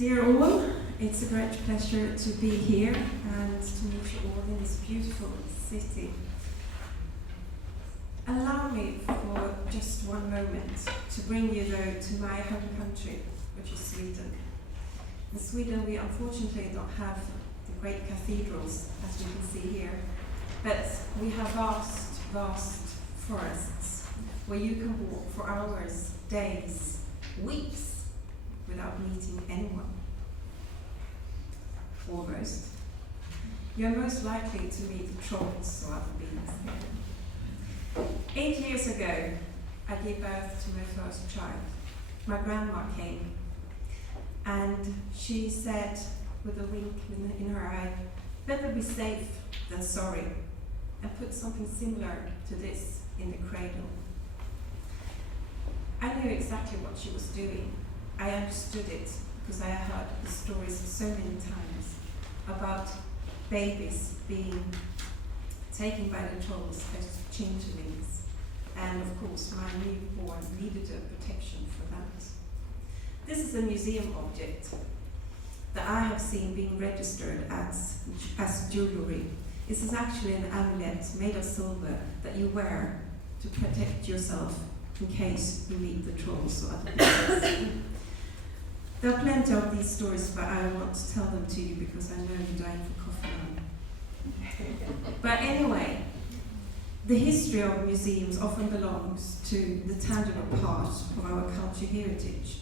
Dear all, it's a great pleasure to be here and to meet you all in this beautiful city. Allow me for just one moment to bring you though to my home country, which is Sweden. In Sweden we unfortunately don't have the great cathedrals as you can see here, but we have vast forests where you can walk for hours, days, weeks without meeting anyone. Almost. You're most likely to meet trolls or other beings here. 8 years ago, I gave birth to my first child. My grandma came and she said with a wink in her eye, better be safe than sorry, and put something similar to this in the cradle. I knew exactly what she was doing. I understood it because I had heard the stories so many times about babies being taken by the trolls as changelings. And of course, my newborn needed a protection for that. This is a museum object that I have seen being registered as jewelry. This is actually an amulet made of silver that you wear to protect yourself in case you meet the trolls or other beings. There are plenty of these stories, but I want to tell them to you because I know you're dying for coffee now. But anyway, the history of museums often belongs to the tangible part of our cultural heritage.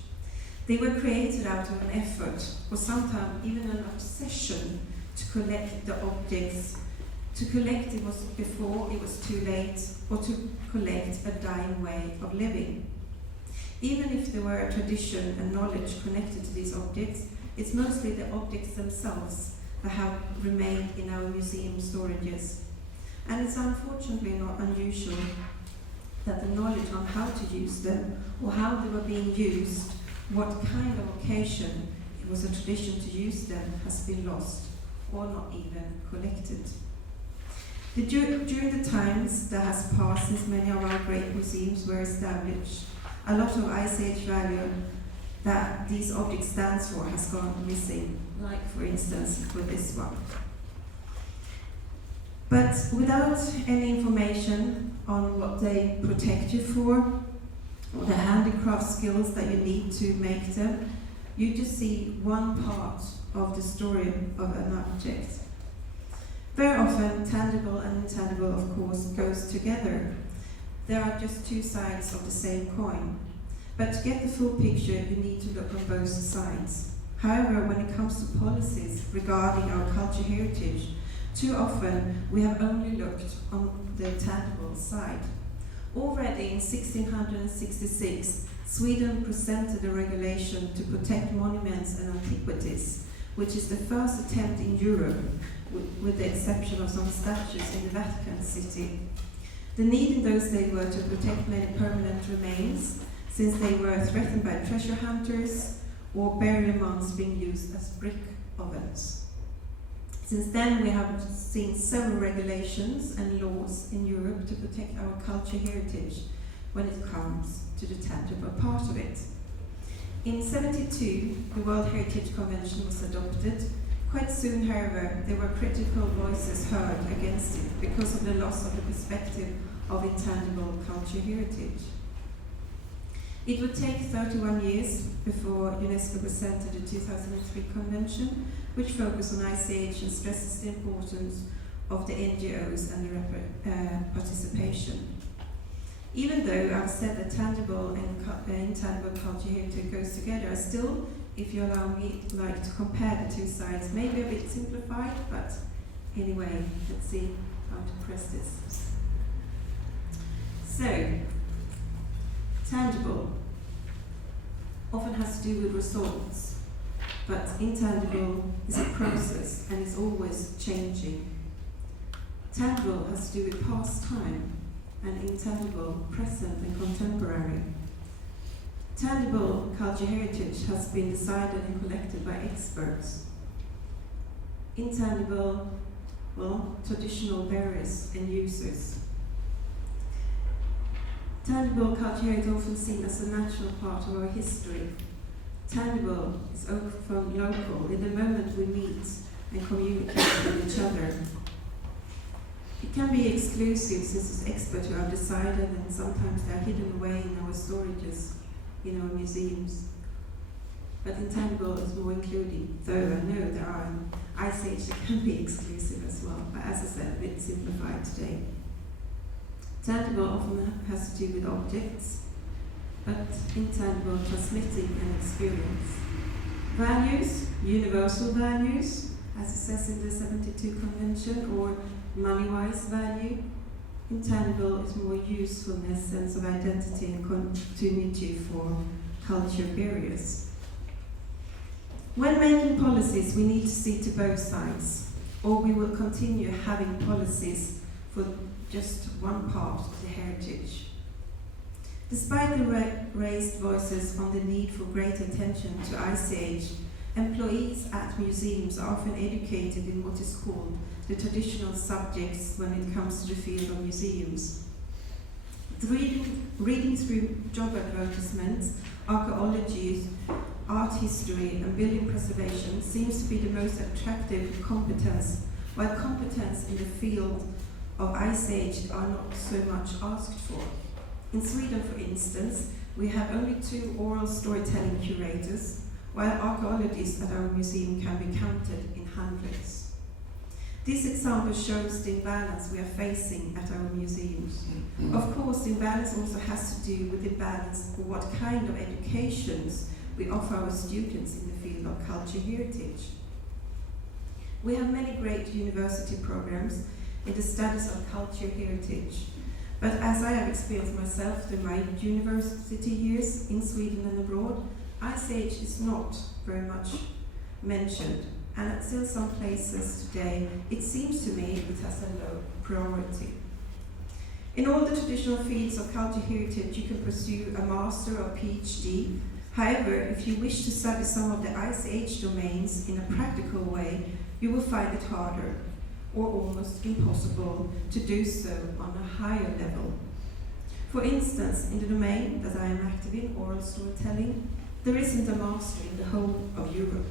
They were created out of an effort, or sometimes even an obsession, to collect the objects, to collect it was before it was too late, or to collect a dying way of living. Even if there were a tradition and knowledge connected to these objects, it's mostly the objects themselves that have remained in our museum storages. And it's unfortunately not unusual that the knowledge on how to use them, or how they were being used, what kind of occasion it was a tradition to use them, has been lost, or not even collected. During the times that has passed since many of our great museums were established, a lot of Ice Age value that these objects stands for has gone missing, like for instance for this one. But without any information on what they protect you for, or the handicraft skills that you need to make them, you just see one part of the story of an object. Very often, tangible and intangible, of course, goes together. There are just two sides of the same coin. But to get the full picture, you need to look on both sides. However, when it comes to policies regarding our cultural heritage, too often we have only looked on the tangible side. Already in 1666, Sweden presented a regulation to protect monuments and antiquities, which is the first attempt in Europe, with the exception of some statues in the Vatican City. The need in those days were to protect many permanent remains, since they were threatened by treasure hunters or burial mounds being used as brick ovens. Since then, we have seen several regulations and laws in Europe to protect our cultural heritage when it comes to the tangible part of it. In 1972, the World Heritage Convention was adopted. Quite soon, however, there were critical voices heard against it because of the loss of the perspective of intangible cultural heritage. It would take 31 years before UNESCO presented the 2003 convention, which focused on Ice Age and stresses the importance of the NGOs and their participation. Even though I've said that tangible and intangible cultural heritage goes together, I still, if you allow me, like to compare the two sides. Maybe a bit simplified, but anyway, let's see how to press this. So, tangible often has to do with results, but intangible is a process and is always changing. Tangible has to do with past time, and intangible, present and contemporary. Tangible cultural heritage has been decided and collected by experts. Intangible, well, traditional bearers and users. Tangible culture is often seen as a natural part of our history. Tangible is from local, in the moment we meet and communicate with each other. It can be exclusive since it's experts who have decided, and sometimes they are hidden away in our storages, in our museums. But intangible is more including, though I know there are Ice Age that can be exclusive as well, but as I said, a bit simplified today. Tangible often has to do with objects, but intangible transmitting an experience. Values, universal values, as it says in the 72 Convention, or money-wise value. Intangible is more usefulness, sense of identity and continuity for culture barriers. When making policies, we need to see to both sides, or we will continue having policies for just one part of the heritage. Despite the raised voices on the need for greater attention to Ice Age, employees at museums are often educated in what is called the traditional subjects when it comes to the field of museums. Reading through job advertisements, archaeology, art history and building preservation seems to be the most attractive competence, while competence in the field of Ice Age are not so much asked for. In Sweden, for instance, we have only 2 oral storytelling curators, while archaeologists at our museum can be counted in hundreds. This example shows the imbalance we are facing at our museums. Of course, the imbalance also has to do with the imbalance of what kind of educations we offer our students in the field of culture heritage. We have many great university programs in the studies of culture heritage, but as I have experienced myself through my university years in Sweden and abroad, Ice Age is not very much mentioned, and at still some places today, it seems to me it has a low priority. In all the traditional fields of culture heritage, you can pursue a master or PhD. However, if you wish to study some of the Ice Age domains in a practical way, you will find it harder, or almost impossible, to do so on a higher level. For instance, in the domain that I am active in, oral storytelling, there isn't a master in the whole of Europe.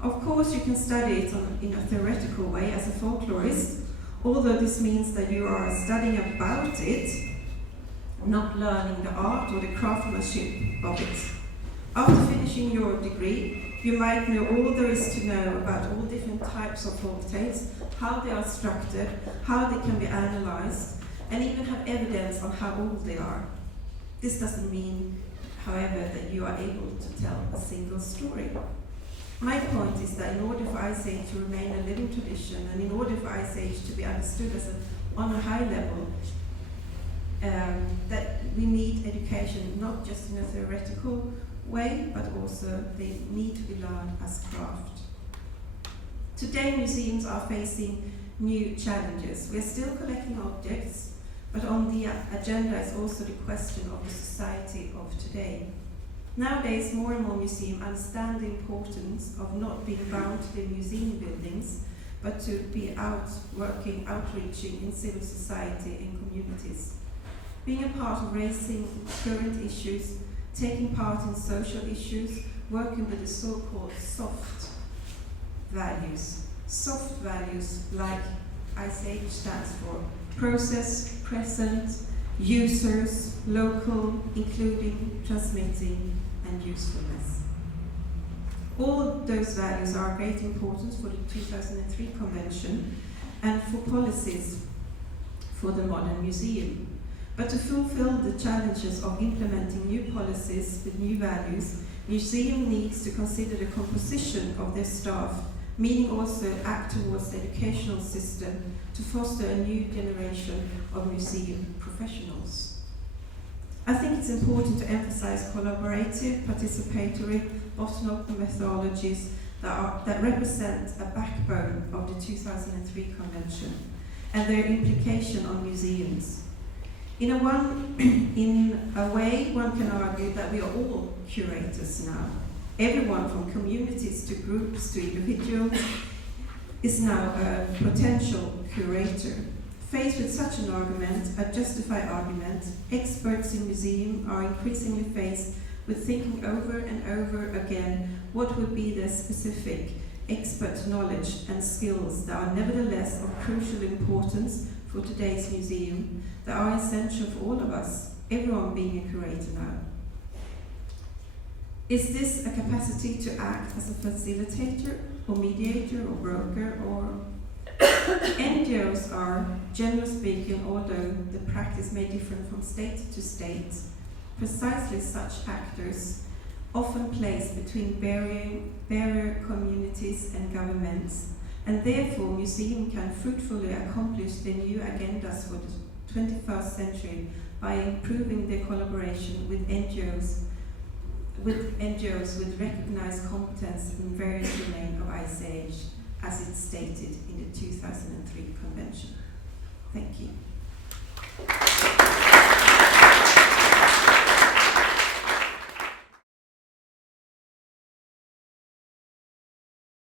Of course, you can study it in a theoretical way as a folklorist, although this means that you are studying about it, not learning the art or the craftsmanship of it. After finishing your degree, you might know all there is to know about all different types of folk tales, how they are structured, how they can be analyzed, and even have evidence on how old they are. This doesn't mean, however, that you are able to tell a single story. My point is that in order for Ice Age to remain a living tradition, and in order for Ice Age to be understood as on a high level, that we need education not just in a theoretical way, but also they need to be learned as craft. Today, museums are facing new challenges. We are still collecting objects, but on the agenda is also the question of the society of today. Nowadays, more and more museums understand the importance of not being bound to the museum buildings, but to be out working, outreaching in civil society and communities. Being a part of raising current issues, taking part in social issues, working with the so-called soft values. Soft values like Ice Age stands for process, present, users, local, including, transmitting, and usefulness. All those values are of great importance for the 2003 Convention and for policies for the modern museum. But to fulfill the challenges of implementing new policies with new values, museum needs to consider the composition of their staff, meaning also act towards the educational system to foster a new generation of museum professionals. I think it's important to emphasize collaborative, participatory, bottom-up methodologies that represent a backbone of the 2003 Convention and their implication on museums. In a way, one can argue that we are all curators now. Everyone from communities to groups to individuals is now a potential curator. Faced with such an argument, a justified argument, experts in museum are increasingly faced with thinking over and over again what would be their specific expert knowledge and skills that are nevertheless of crucial importance for today's museum, that are essential for all of us, everyone being a curator now. Is this a capacity to act as a facilitator or mediator or broker, or NGOs are, generally speaking, although the practice may differ from state to state, precisely such actors, often placed between barrier communities and governments, and therefore museum can fruitfully accomplish their new agendas for the 21st century by improving their collaboration with NGOs with recognized competence in various domains of ICH, as it's stated in the 2003 convention. Thank you.